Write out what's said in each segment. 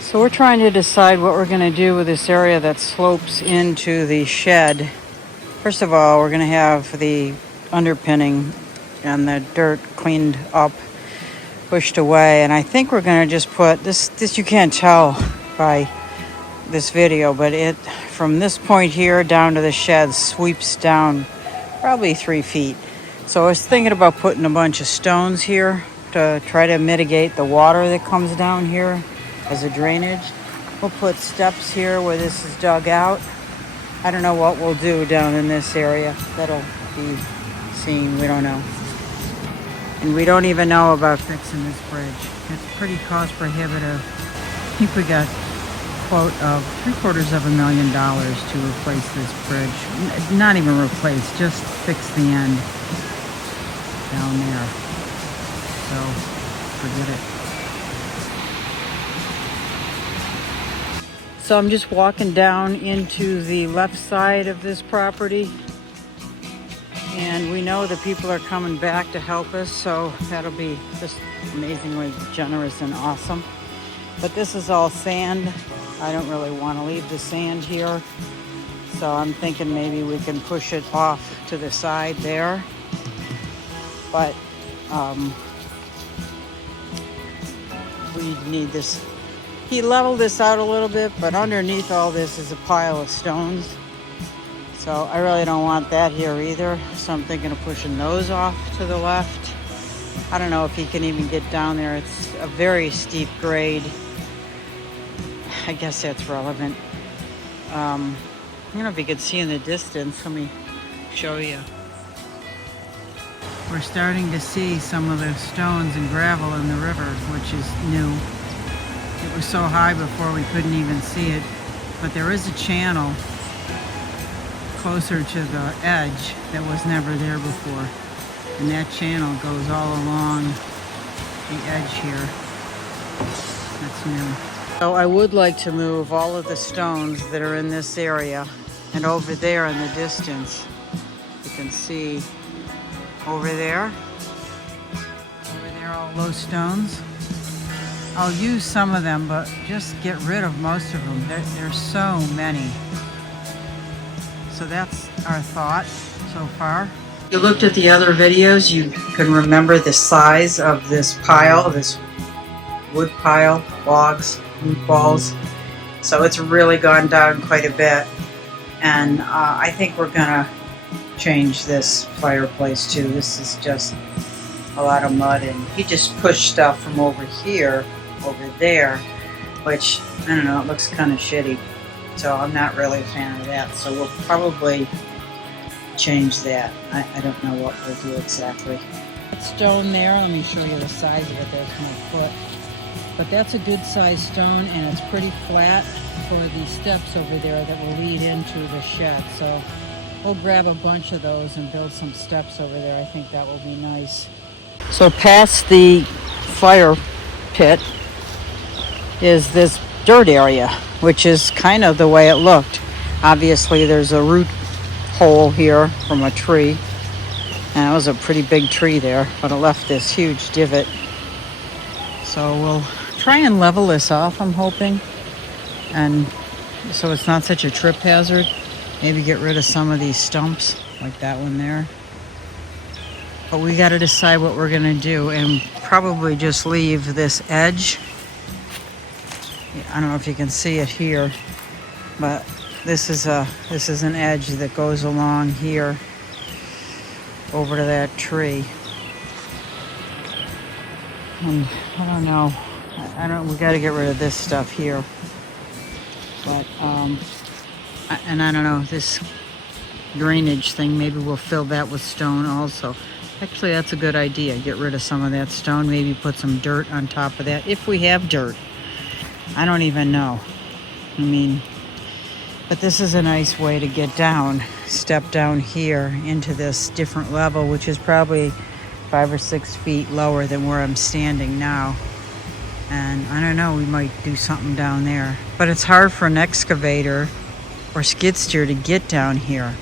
So we're trying to decide what we're going to do with this area that slopes into the shed. First of all, we're going to have the underpinning and the dirt cleaned up, pushed away, and I think we're going to just put this you can't tell by this video, but it from this point here down to the shed sweeps down probably 3 feet. So I was thinking about putting a bunch of stones here to try to mitigate the water that comes down here as a drainage. We'll put steps here where this is dug out. I don't know what we'll do down in this area. That'll be seen. We don't know. And we don't even know about fixing this bridge. It's pretty cost prohibitive. I think we got a quote of $750,000 to replace this bridge. Not even replace, just fix the end down there. So forget it. So I'm just walking down into the left side of this property, and we know that people are coming back to help us, so that'll be just amazingly generous and awesome. But this is all sand. I don't really want to leave the sand here, so I'm thinking maybe we can push it off to the side there. But we need this. He leveled this out a little bit, but underneath all this is a pile of stones. So I really don't want that here either. So I'm thinking of pushing those off to the left. I don't know if he can even get down there. It's a very steep grade. I guess that's relevant. I don't know if you can see in the distance. Let me show you. We're starting to see some of the stones and gravel in the river, which is new. It was so high before we couldn't even see it, but there is a channel closer to the edge that was never there before, and that channel goes all along the edge here. That's new. So I would like to move all of the stones that are in this area, and over there in the distance you can see over there all those stones. I'll use some of them, but just get rid of most of them. There's so many. So that's our thought so far. If you looked at the other videos, you can remember the size of this pile, this wood pile, logs, wood balls. So it's really gone down quite a bit. And I think we're gonna change this fireplace too. This is just a lot of mud, and he just pushed stuff from over here over there, which I don't know, it looks kind of shitty, so I'm not really a fan of that. So we'll probably change that. I don't know what we'll do exactly. That stone there, let me show you the size of it. There's my foot, but that's a good sized stone, and it's pretty flat for the steps over there that will lead into the shed. So we'll grab a bunch of those and build some steps over there. I think that will be nice. So past the fire pit is this dirt area, which is kind of the way it looked. Obviously there's a root hole here from a tree, and it was a pretty big tree there, but it left this huge divot. So we'll try and level this off, I'm hoping, and so it's not such a trip hazard. Maybe get rid of some of these stumps like that one there. But we got to decide what we're going to do, and probably just leave this edge. I don't know if you can see it here, but this is an edge that goes along here over to that tree. And I don't know. We got to get rid of this stuff here. But and I don't know, this drainage thing, maybe we'll fill that with stone also. Actually, that's a good idea. Get rid of some of that stone, maybe put some dirt on top of that, if we have dirt. I don't even know. I mean, but this is a nice way to get down, step down here into this different level, which is probably 5 or 6 feet lower than where I'm standing now. And I don't know, we might do something down there. But it's hard for an excavator or skid steer to get down here.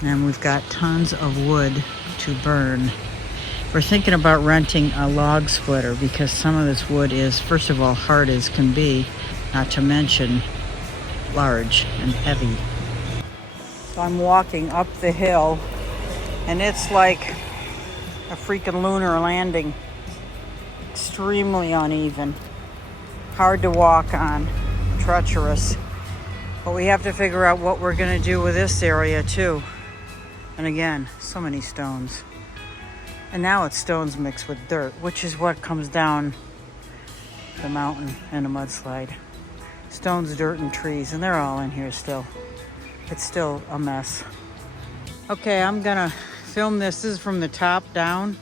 And we've got tons of wood to burn. We're thinking about renting a log splitter because some of this wood is, first of all, hard as can be, not to mention large and heavy. So I'm walking up the hill and it's like a freaking lunar landing. Extremely uneven, hard to walk on, treacherous. But we have to figure out what we're gonna do with this area too. And again, so many stones. And now it's stones mixed with dirt, which is what comes down the mountain in a mudslide. Stones, dirt, and trees, and they're all in here still. It's still a mess. Okay, I'm gonna film this. This is from the top down.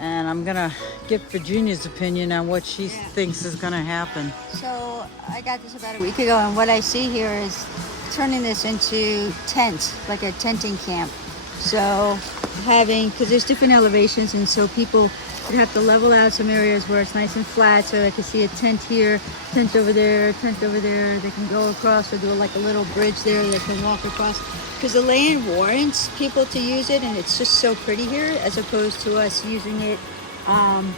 And I'm gonna get Virginia's opinion on what she thinks is gonna happen. So I got this about a week ago, and what I see here is turning this into tent, like a tenting camp. So because there's different elevations, and so people would have to level out some areas where it's nice and flat, so they can see a tent here, tent over there, tent over there. They can go across or do like a little bridge there they can walk across. Because the land warrants people to use it, and it's just so pretty here as opposed to us using it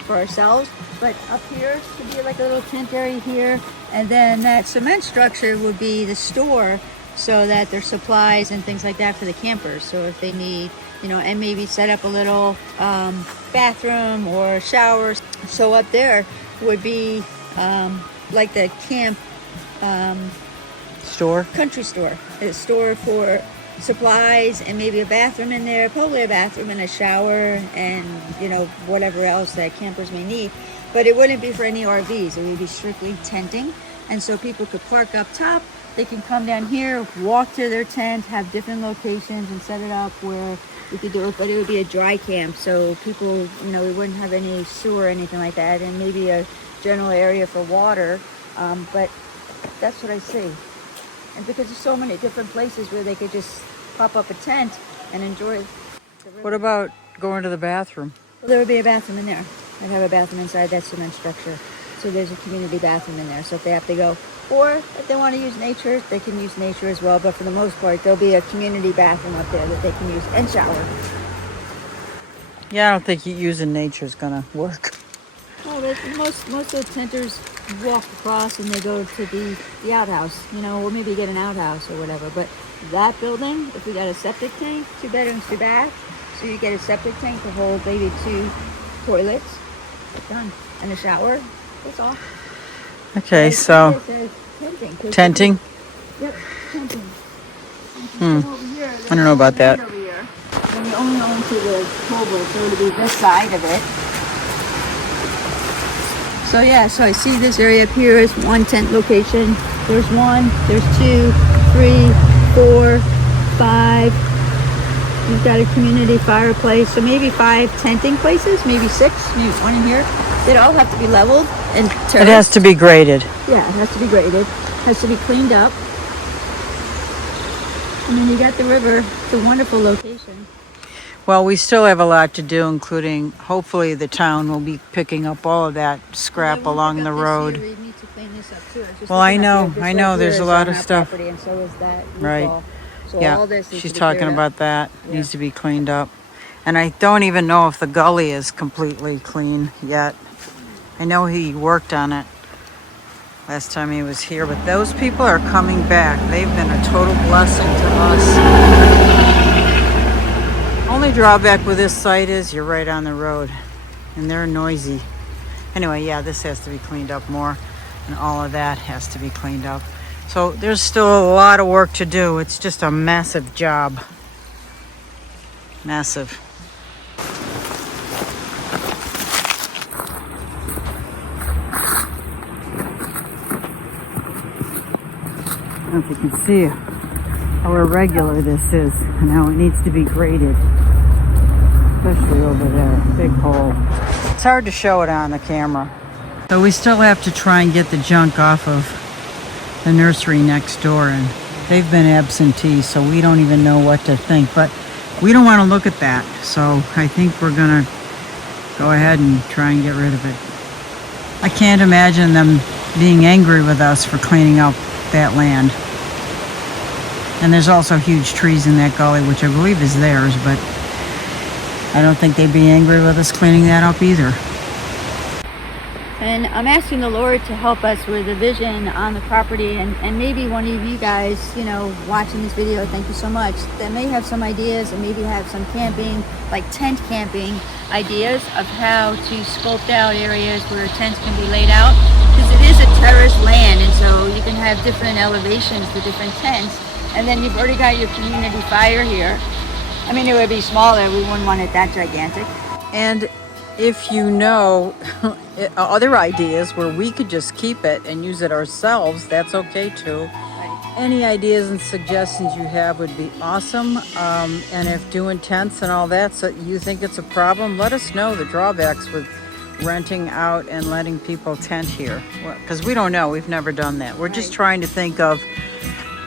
for ourselves. But up here could be like a little tent area here, and then that cement structure would be the store, so that there's supplies and things like that for the campers. So if they need, and maybe set up a little bathroom or shower. So up there would be like the camp Store? Country store. A store for supplies and maybe a bathroom in there, probably a bathroom and a shower and whatever else that campers may need. But it wouldn't be for any RVs. It would be strictly tenting. And so people could park up top. They can come down here, walk to their tent, have different locations and set it up where we could do it. But it would be a dry camp, so people, we wouldn't have any sewer or anything like that, and maybe a general area for water. But that's what I see. And because there's so many different places where they could just pop up a tent and enjoy the river. What about going to the bathroom? Well, there would be a bathroom in there. They'd have a bathroom inside that cement structure. So there's a community bathroom in there. So if they have to go, or if they want to use nature, they can use nature as well. But for the most part, there'll be a community bathroom up there that they can use and shower. Yeah, I don't think using nature is gonna work. Well, most of the tenters walk across and they go to the outhouse, or maybe get an outhouse or whatever. But that building, if we got a septic tank, 2 bedrooms, 2 baths, so you get a septic tank to hold maybe 2 toilets, done, and a shower. That's all. Okay, so tenting. Yep, tenting. I don't know about that. Over here. And you only own to the towboat, so it'll be this side of it. So yeah, so I see this area up here is one tent location. There's 1, there's 2, 3, 4, 5. We've got a community fireplace, so maybe 5 tenting places, maybe 6, maybe 1 in here. They'd all have to be leveled and terraced. It has to be graded. Yeah, it has to be graded. It has to be cleaned up. And then you got the river. It's a wonderful location. Well, we still have a lot to do, including hopefully the town will be picking up all of that scrap along the road. We need to clean this up too. Well, I know. There's a lot of stuff. And so is that right. So yeah, all this she's talking about that. Yeah. Needs to be cleaned up. And I don't even know if the gully is completely clean yet. I know he worked on it last time he was here, but those people are coming back. They've been a total blessing to us. Only drawback with this site is you're right on the road and they're noisy. Anyway, yeah, this has to be cleaned up more and all of that has to be cleaned up. So there's still a lot of work to do. It's just a massive job. Massive. I don't know if you can see how irregular this is and how it needs to be graded. Especially over there, big hole. It's hard to show it on the camera. So we still have to try and get the junk off of the nursery next door, and they've been absentee, so we don't even know what to think. But we don't want to look at that, so I think we're gonna go ahead and try and get rid of it. I can't imagine them being angry with us for cleaning up that land. And there's also huge trees in that gully, which I believe is theirs, but I don't think they'd be angry with us cleaning that up either. And I'm asking the Lord to help us with a vision on the property, and maybe one of you guys, you know, watching this video, thank you so much, that may have some ideas and maybe have some camping, like tent camping ideas of how to sculpt out areas where tents can be laid out. Because it is a terraced land, and so you can have different elevations for different tents. And then you've already got your community fire here. I mean, it would be smaller, we wouldn't want it that gigantic. And if you know other ideas where we could just keep it and use it ourselves, that's okay too. Right. Any ideas and suggestions you have would be awesome. And if doing tents and all that, so you think it's a problem, let us know the drawbacks with renting out and letting people tent here. Because we don't know, we've never done that. We're just trying to think of,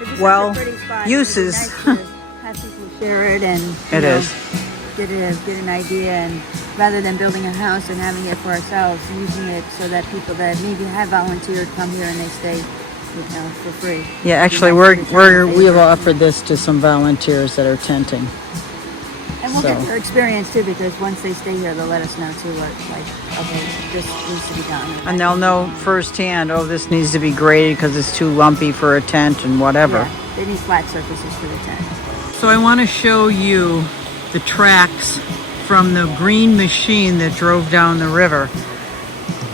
It's well, such a pretty spot. uses. It would be nice to have people share it and It is. get an idea, and rather than building a house and having it for ourselves, using it so that people that maybe have volunteered come here and they stay, you know, for free. Yeah, actually, we've offered this to some volunteers that are tenting. And we'll So. get their experience too, because once they stay here, they'll let us know too what, like, okay, this needs to be done. And they'll know firsthand, oh, this needs to be graded because it's too lumpy for a tent and whatever. Yeah, they need flat surfaces for the tent. So I want to show you the tracks from the green machine that drove down the river.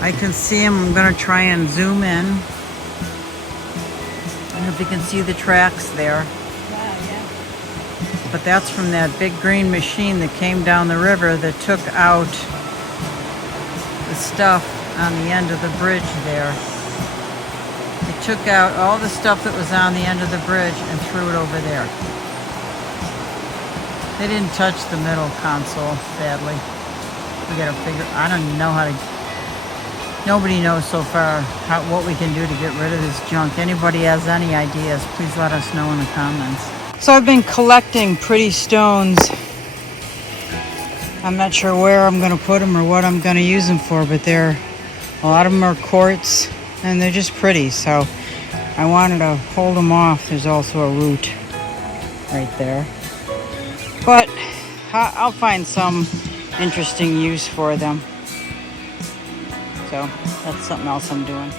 I can see them. I'm going to try and zoom in. I don't know if you can see the tracks there. Wow, yeah. But that's from that big green machine that came down the river that took out the stuff on the end of the bridge there. It took out all the stuff that was on the end of the bridge and threw it over there. They didn't touch the middle console, sadly. We gotta figure, I don't even know how to, nobody knows so far what we can do to get rid of this junk. Anybody has any ideas, please let us know in the comments. So I've been collecting pretty stones. I'm not sure where I'm gonna put them or what I'm gonna use them for, but a lot of them are quartz and they're just pretty. So I wanted to hold them off. There's also a root right there. But I'll find some interesting use for them. So that's something else I'm doing.